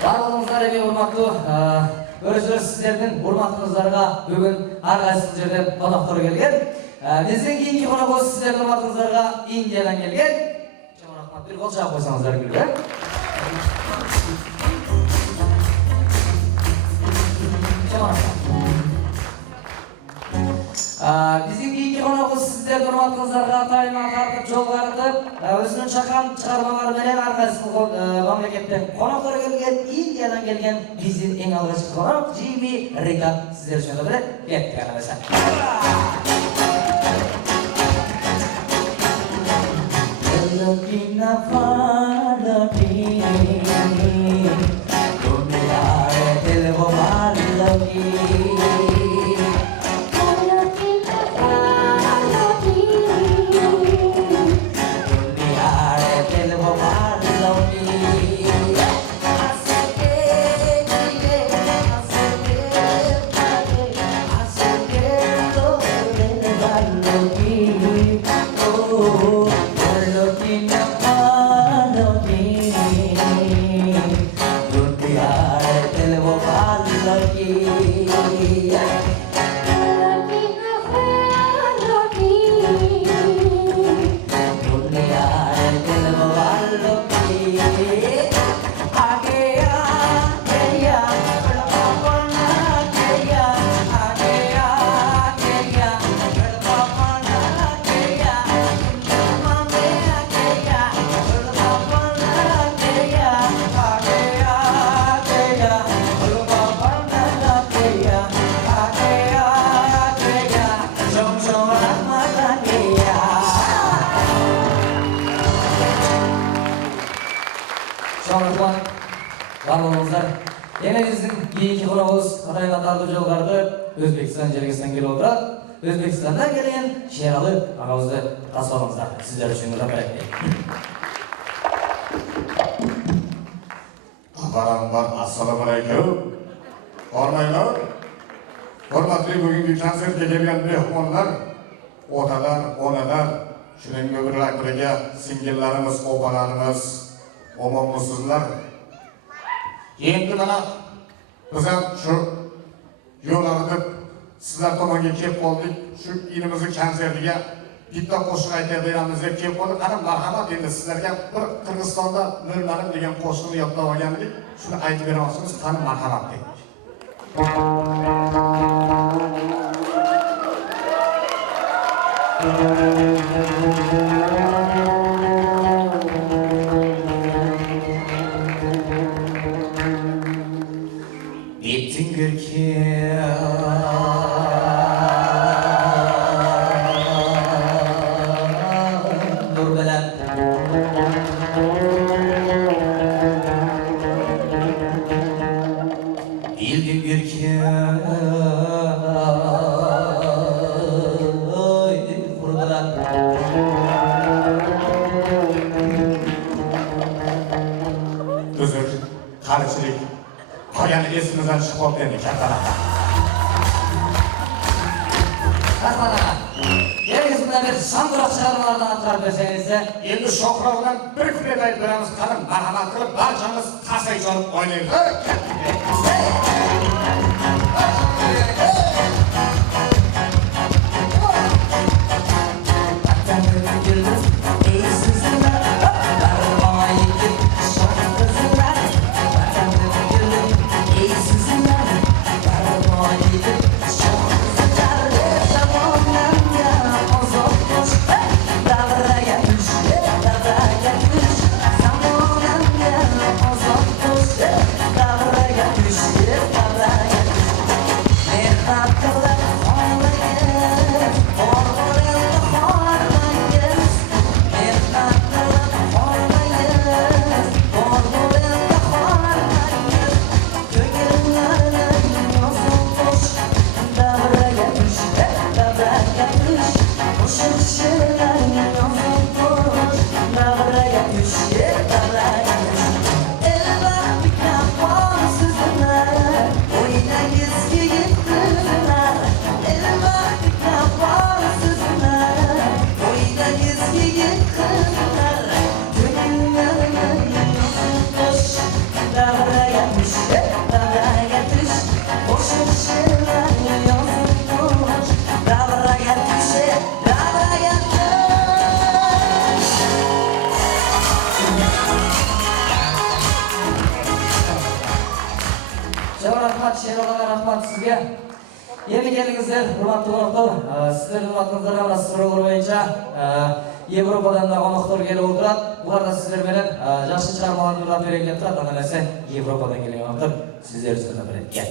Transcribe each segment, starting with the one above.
Барлығыңыздар еме ұрмақты көрішілер сіздердің ұрмақтыңыздарға бүгін әрқайсыз жерден қонақтар келген. Біздің кейінгі қонақ осы сіздердің ұрмақтыңыздарға Индиядан келген. Жаман рахмат, бір қол шағып қойсаңыздар келген. Жаман рахмат. Біздің кейінгі қонақ осы сіздердің ұрмақтыңыздарға тайына тартып жол қарытып, өзінің шақан шығармалары менен әрқайсысы мемлекеттен қонақтар келген, Индиядан келген біздің ең алғашқы қонақ Джимми Рикат сіздер үшін біле кеттік arkadaşlar. Барлығыңыздар, еліміздің кейінгі қонағымыз Қытайға тартып жол қарытып, Өзбекстан жергесінен келіп отырады. Өзбекстандан келген Шералы ағамызды қарсы алыңыздар. Сіздер үшін рахмет. Ағаларымдар, ассалаумағалейкум. Hormanglar. Hurmatli bugungi konsertga kelgan mehmonlar, otalar, onalar, shuningdek birga singillarimiz, opalarimiz, omonmisizlar. Endi mana biz ham shu yo'l olib sizlar tomonga kelib qoldik. Shu ilimizni konsertiga bitta qo'shiq aytadiganmiz deb kelib qoldik. Qani marhamat, endi sizlarga bir Qirg'izistonda Mo'lmanim degan qo'shiqni yodlab olgan edik. Shuni aytib beramiz. Qani marhamat deb. Esimizden çıkıp beni katlarına. Katlarına. Yergesinden bir sandırak çıkarmalardan atlar versenize. Endi şokravdan bir küpet ayıp veremiz kanım. Merhamet kılıp barcamız kasayı çalıp oynayın. Come on. рахмат, Шералаға рахмат сізге. Енді келдіңіздер, құрметті қонақтар. Сіздердің атыңыздарга мына сұраулар бойынша Европадан да қонақтар келіп отырады. Бұлар да сіздерменен жақсы шығармаларды ұрлап берейін деп тұрады. Ана нәрсе Европадан келген қонақтар сіздер үшін береді. Кел.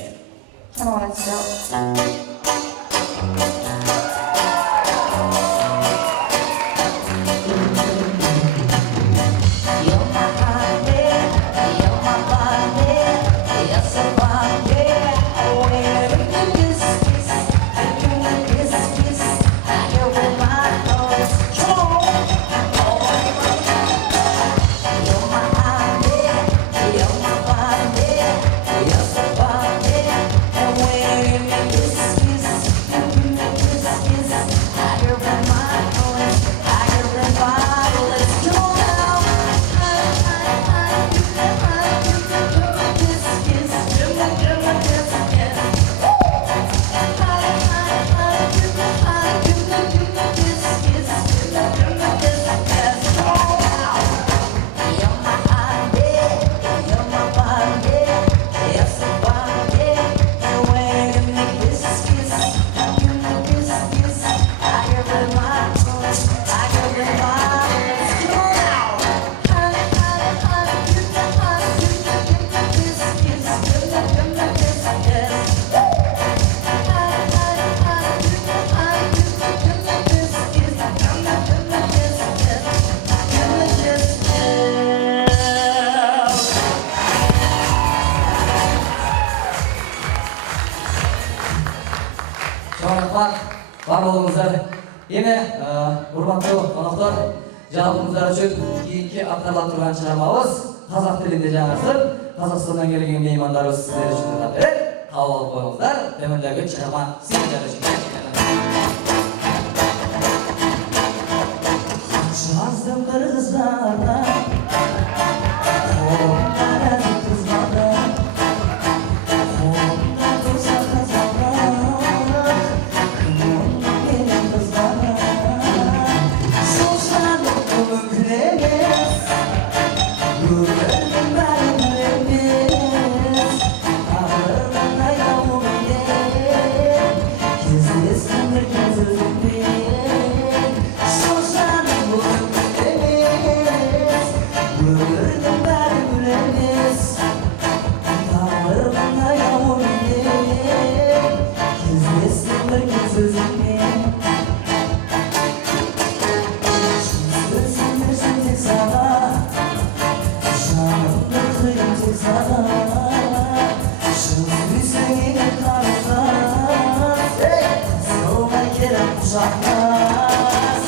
Бар болыңыздар. Ене, құрметті қонақтар, жауабыңыздар үшін кейінгі атқарылып тұрған шығармамыз қазақ тілінде жаңасын, Қазақстаннан келген меймандарымыз сіздер үшін тыңдап береді. Қабыл алып қойыңыздар. Төмендегі шығарма сіздер үшін. Жаздым бір қыздарға, қолымда нәзік қызғалды, қолымда тұрса қазалар, күнімді менен қызғаны. Сол жаным бұл мүмкін емес, өмірдің бәрі емес, тағдырдың айдауымен кездестім бір кез өзіңмен. Сол жаным бұл мүмкін емес, өмірдің бәрі емес, тағдырдың айдауымен кездестім бір кез өзіңмен. Сөзімді тек саған, жанымды қиын тек саған, шын сүйсең егер қарыздан, қысылмай келіп құшақтас.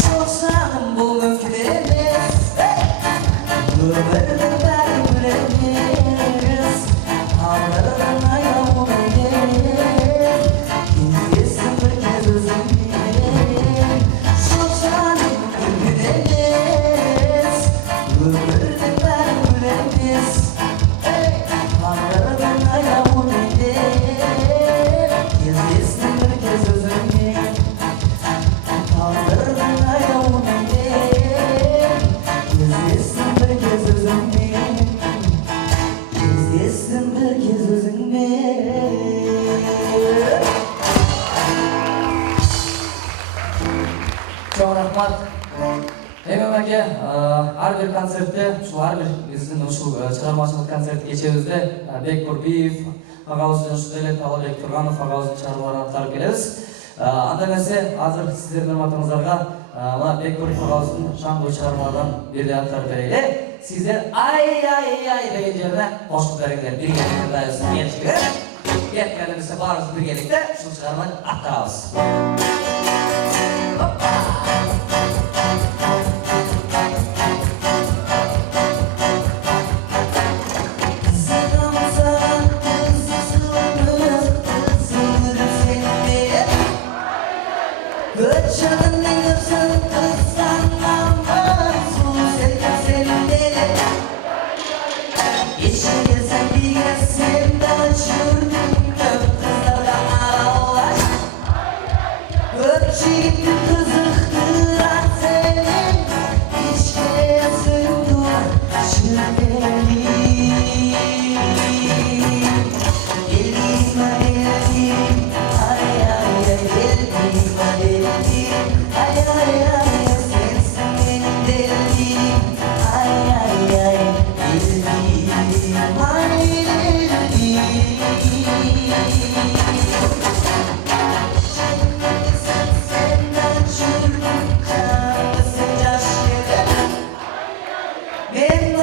Жоқ жаным бұл мүмкін емес, өмірдің бәрі гүл емес, тағдырдың аяуымен кездестім бір кез өзіңмен. Жоқ жаным мүмкін емес, өмірдің бәрі гүл емес, тағдырдың аяуымен кездестім бір кез өзіңмен. Тағдырдың аяуымен кездестім бір кез өзіңмен. Кездестім бір кез өзіңмен. Çok rahmat. Emem aka, har bir konsertda, shu har bir bizning shu chiqarmachiliq konserti kechimizda Bek Qurbiyev ағамыздың шүделі Талабек Тұрғанов ағамыздың шығармаларын атқарып келеміз. Анда нәрсе, қазір сіздердің атыңыздарға мына Бек Qurbiyev ағамыздың шаңғы шығармалардан берді атқарып берейлі. Сіздер ай деген жеріне қосып беріңдер. Біргелікті дайысын келшігі. Кеткенімізді барымыз біргелікті шын шығарманы атқарамыз.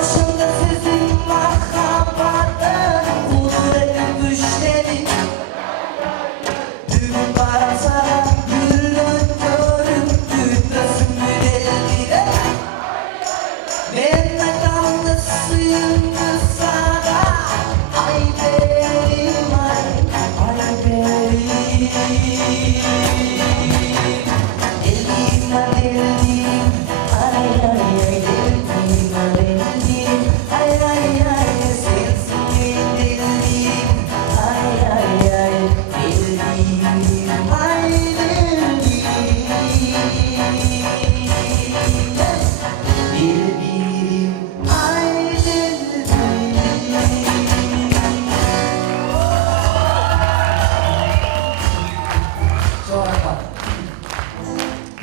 Başımda sizin mahabatın kudretin güçleri Dün barasa gülün körüm Tütlasın müdellire Ben de kanlı suyum sana Ay benim ay benim Elime deldim ay deldim ay sensin deldim ay deldim ay deldim ay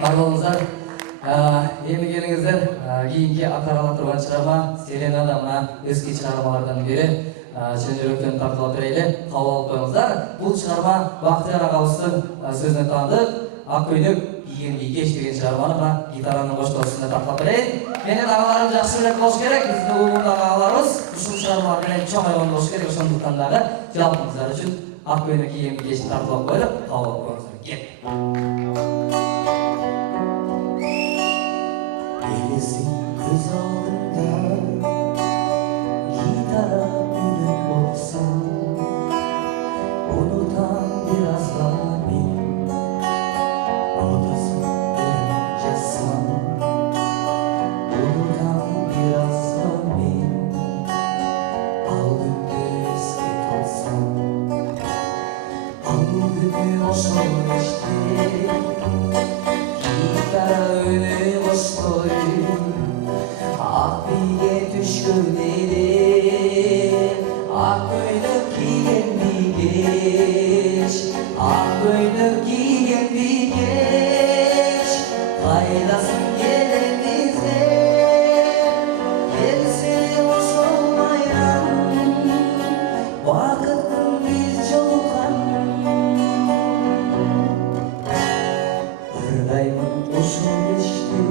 Бар болыңыздар. Енді келіңіздер, кейінге атарала тұрған шығарма Селенада мына өзге шығармалардан бері шын жүректен тартыла берейлі, қабыл алып қойыңыздар. Бұл шығарма Бақтияр ағамыздың сөзіне танылып, Ақкөйнек киген бикеш деген шығарманы мына гитараның қоштаусында тартылап берейін. Менен ағаларым жақсы білетін болуш керек, біздің ұлымдағы ағаларымыз ушул шығармалармен чоң айған болуш керек, ошондуктан дагы жалпыңыздар үчүн Ақкөйнек киген бикешти тартылып коюп, кабыл алып коюңуздар. Кеп. Elesi göz aldığında gitara gülüm olsa unutan biraz daha benim odasın görünce sana unutan biraz da benim aldım göğüsket olsam aldım hoşum işte gitara önü boş koyayım Akbiye düşkünleri Akkoynuk giyen bir geç Akkoynuk giyen bir geç Kaydasın gelenizde Gelsene hoş olmayan Vakıttın biz çolukan Buradayım hoşum geçti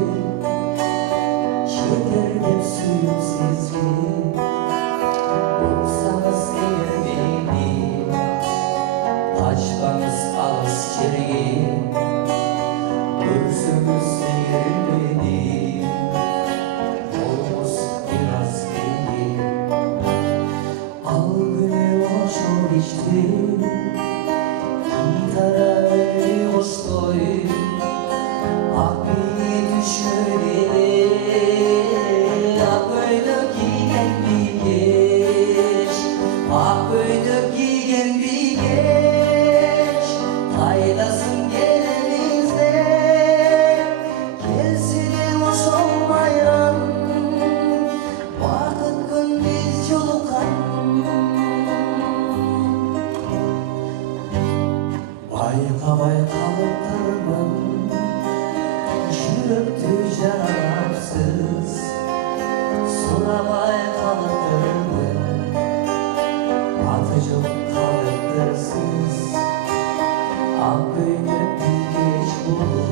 Yeterdim suyum sizce Olsanız eğer beni Açmanız alız çeriği Görsünüz eğer beni Olmaz biraz beni Al günü hoş ol işte Gitara önü hoş koy Akbiye düşkünleri Akkoynuk giyen bir geç Akkoynuk giyen bir geç Kaydasın gelenizde Gelsene hoş olmayan Vakit gün biz yolukan Bayka kalıp durmam Yürüktü canarsız Sulamay kalıptırmın Atı çok kalıptırsız Akkoynuk bir geç bulur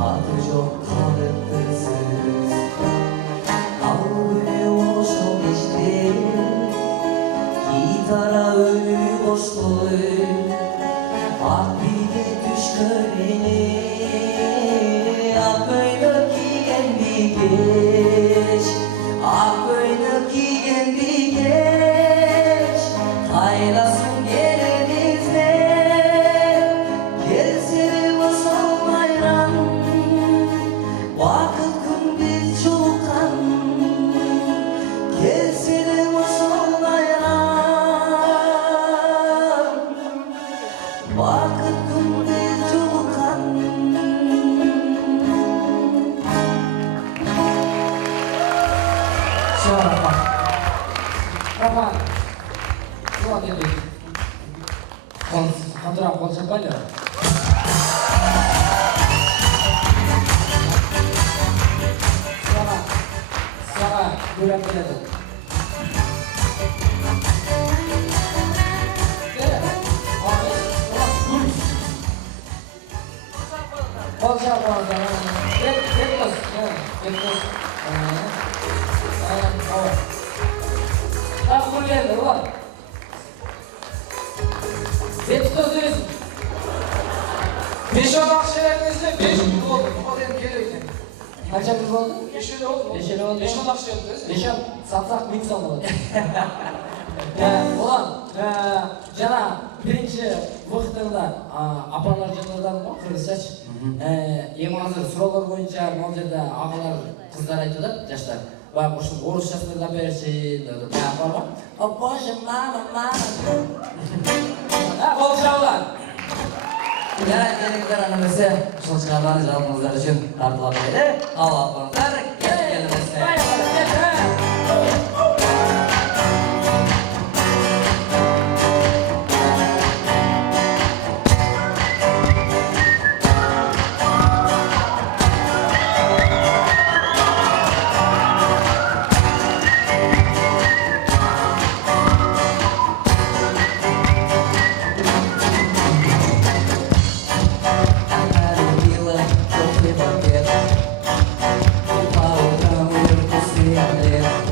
Atı çok kalıptırsız Al günü hoş ol işte Gitara önü boş koy Akbiye düşküneni Akkoynuk giyen bir geç Akkoynuk giyen bir geç Kaydasın gelenizde Gelsene boş olmayan Vakit gün biz çolukan Gelsene boş olmayan Vakit gün biz çolukan Rahman. Rahman. Suat ini. Kantor konsep aja. Selamat. Bulan kita tuh. Konsep apa? Betul. Kaça kız oldu? Beşeri oldu. Beşeri oldu. 5 yıl akşamdayız. 5 yıl satsak 1000 so'm bo'ladi. Ulan, jana birinchi vaqtida apalar janodan mı qilsach, eng hozir so'rovlar bo'yicha mavzuda og'alar qizlar aytadi, yoshlar. Va o'sha o'rischasida berishdi, dedi. Bormi? Boshim, mama. Qo'shinglar. Yana kelinglar anamizga shu chiqarlarni javobingizlar uchun tartib berdi. Alloh qo'yinglar, kelinglar. По утрам вверху свет лет.